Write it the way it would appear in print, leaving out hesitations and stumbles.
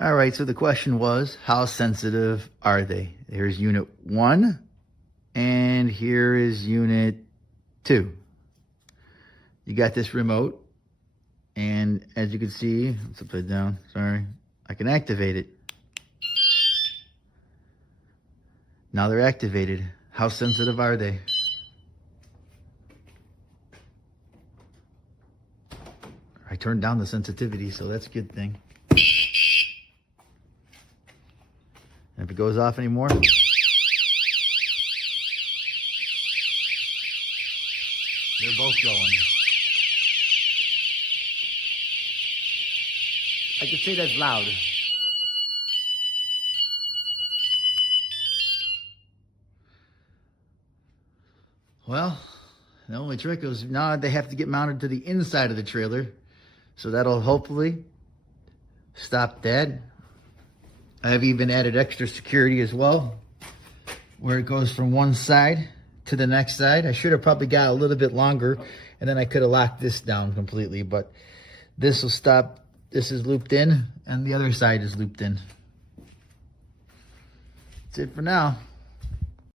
All right, so the question was, how sensitive are they? Here's unit 1, and here is unit 2. You got this remote, and as you can see, let's put it down, sorry, I can activate it. Now they're activated. How sensitive are they? I turned down the sensitivity, so that's a good thing. And if it goes off anymore, they're both going. I could say that's loud. Well, the only trick is now they have to get mounted to the inside of the trailer. So that'll hopefully stop that. I've even added extra security as well, where it goes from one side to the next side. I should have probably got a little bit longer, and then I could have locked this down completely, but this will stop. This is looped in, and the other side is looped in. That's it for now.